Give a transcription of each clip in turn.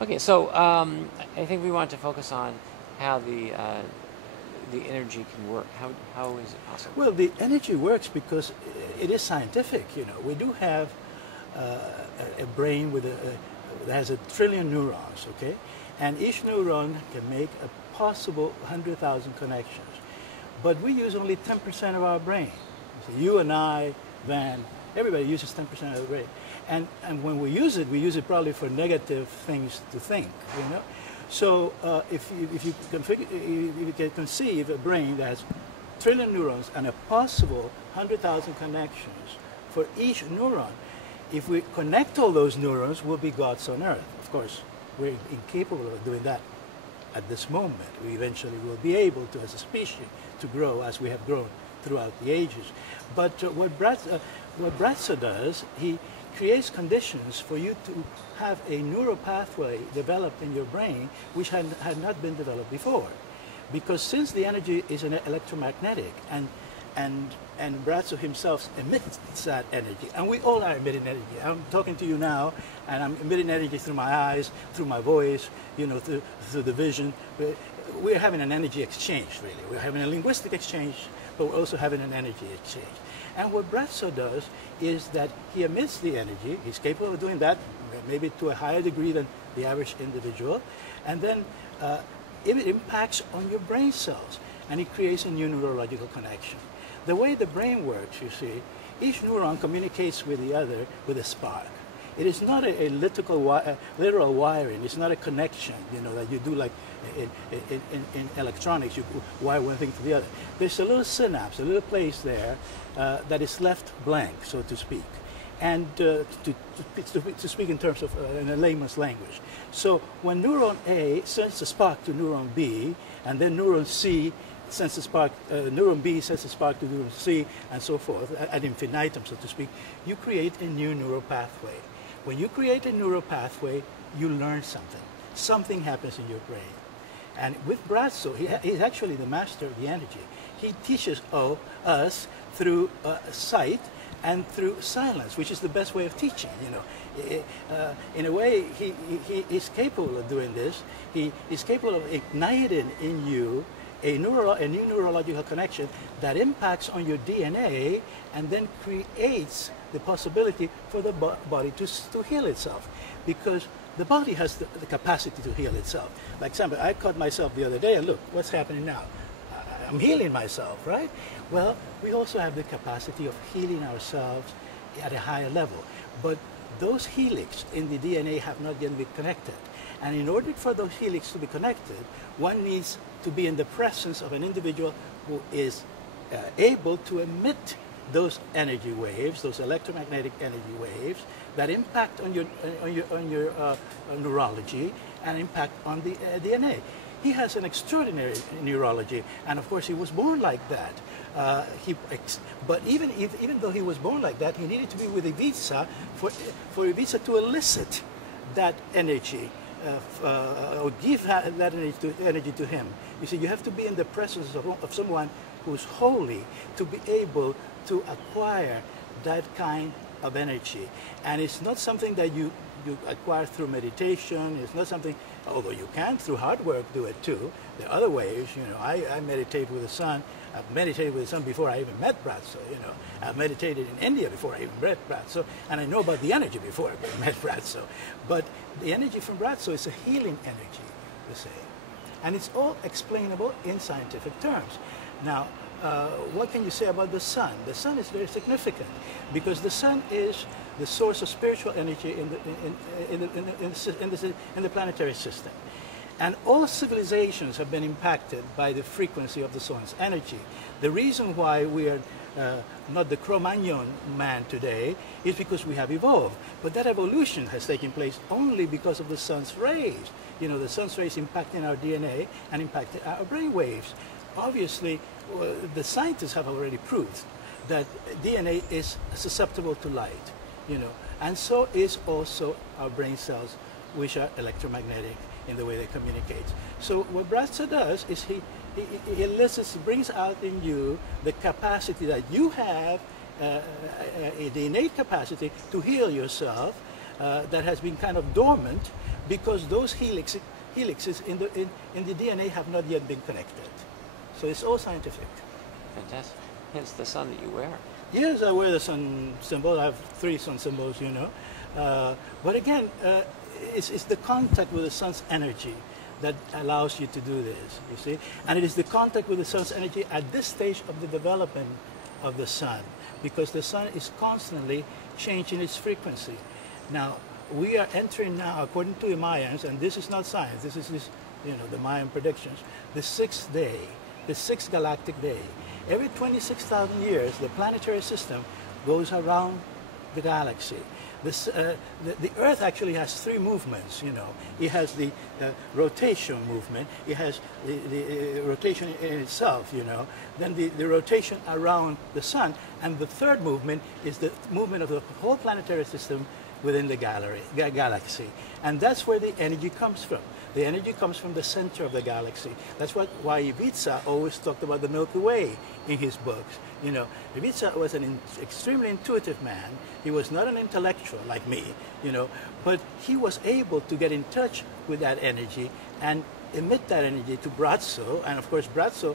Okay, so I think we want to focus on how the energy can work. How is it possible? Well, the energy works because it is scientific. You know, we do have a brain that has 1 trillion neurons. Okay, and each neuron can make a possible 100,000 connections, but we use only 10% of our brain. So you and I, Van, everybody uses 10% of the brain. And when we use it probably for negative things to think, you know. So if you can conceive a brain that has 1 trillion neurons and a possible 100,000 connections for each neuron, if we connect all those neurons, we'll be gods on earth. Of course, we're incapable of doing that at this moment. We eventually will be able to, as a species, to grow as we have grown throughout the ages. But what Braco does, he creates conditions for you to have a neural pathway developed in your brain which had not been developed before. Because since the energy is an electromagnetic and Braco himself emits that energy, and we all are emitting energy. I'm talking to you now, and I'm emitting energy through my eyes, through my voice, you know, through the vision. We're having an energy exchange, really. We're having a linguistic exchange, but we're also having an energy exchange. And what Braco does is that he emits the energy. He's capable of doing that, maybe to a higher degree than the average individual. And then it impacts on your brain cells, and it creates a new neurological connection. The way the brain works, you see, each neuron communicates with the other with a spark. It is not a literal wiring. It's not a connection, you know, that you do like in electronics. You wire one thing to the other. There's a little synapse, a little place there that is left blank, so to speak. And to speak in terms of in a layman's language. So when neuron A sends a spark to neuron B, and then neuron C sends a spark, neuron B sends a spark to neuron C, and so forth, ad infinitum, so to speak, you create a new neural pathway. When you create a neural pathway, you learn something. Something happens in your brain. And with Braco, he's actually the master of the energy. He teaches us through sight and through silence, which is the best way of teaching. You know, in a way, he is capable of doing this. He is capable of igniting in you a new neurological connection that impacts on your DNA and then creates the possibility for the body to heal itself, because the body has the capacity to heal itself. Like example, I cut myself the other day, and look what's happening now. I'm healing myself, right? Well, we also have the capacity of healing ourselves at a higher level, but those helix in the DNA have not yet been connected. And in order for those helix to be connected, one needs to be in the presence of an individual who is able to emit those energy waves, those electromagnetic energy waves that impact on your neurology and impact on the DNA. He has an extraordinary neurology, and of course he was born like that. But even though he was born like that, he needed to be with Ivica for Ivica to elicit that energy, or give that energy to him. You see, you have to be in the presence of someone who's holy to be able to acquire that kind of energy. And it's not something that you acquire through meditation. It's not something, although you can through hard work do it too. There are other ways. You know, I meditate with the sun. I've meditated with the sun before I even met Braco. You know, I've meditated in India before I even met Braco, and I know about the energy before I met Braco. But the energy from Braco is a healing energy, you say, and it's all explainable in scientific terms. Now, what can you say about the sun? The sun is very significant because the sun is the source of spiritual energy in the planetary system. And all civilizations have been impacted by the frequency of the sun's energy. The reason why we are not the Cro-Magnon man today is because we have evolved. But that evolution has taken place only because of the sun's rays. You know, the sun's rays impacting our DNA and impacting our brain waves. Obviously, the scientists have already proved that DNA is susceptible to light, you know, and so is also our brain cells, which are electromagnetic in the way they communicate. So what Braco does is he elicits, brings out in you the capacity that you have, the innate capacity to heal yourself, that has been kind of dormant because those helixes in the DNA have not yet been connected. So it's all scientific. Fantastic. Hence the sun that you wear. Yes, I wear the sun symbol. I have 3 sun symbols, you know. But again, it's the contact with the sun's energy that allows you to do this, you see. And it is the contact with the sun's energy at this stage of the development of the sun, because the sun is constantly changing its frequency. Now, we are entering now, according to the Mayans, and this is not science, this is the Mayan predictions, the 6th day, the 6th galactic day. Every 26,000 years, the planetary system goes around the galaxy. The Earth actually has 3 movements, you know. It has the rotation movement, it has the rotation in itself, you know, then the rotation around the sun, and the 3rd movement is the movement of the whole planetary system within the galaxy. And that's where the energy comes from. The energy comes from the center of the galaxy. That's why Ivica always talked about the Milky Way in his books. You know, Ivica was an extremely intuitive man. He was not an intellectual like me, you know, but he was able to get in touch with that energy and emit that energy to Braco. And of course, Braco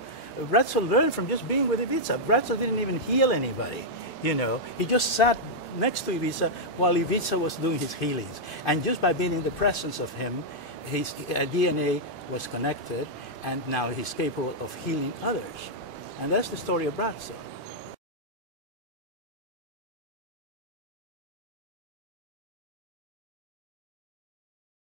learned from just being with Ivica. Braco didn't even heal anybody, you know. He just sat next to Ivica while Ivica was doing his healings. And just by being in the presence of him, his DNA was connected, and now he's capable of healing others. And that's the story of Braco.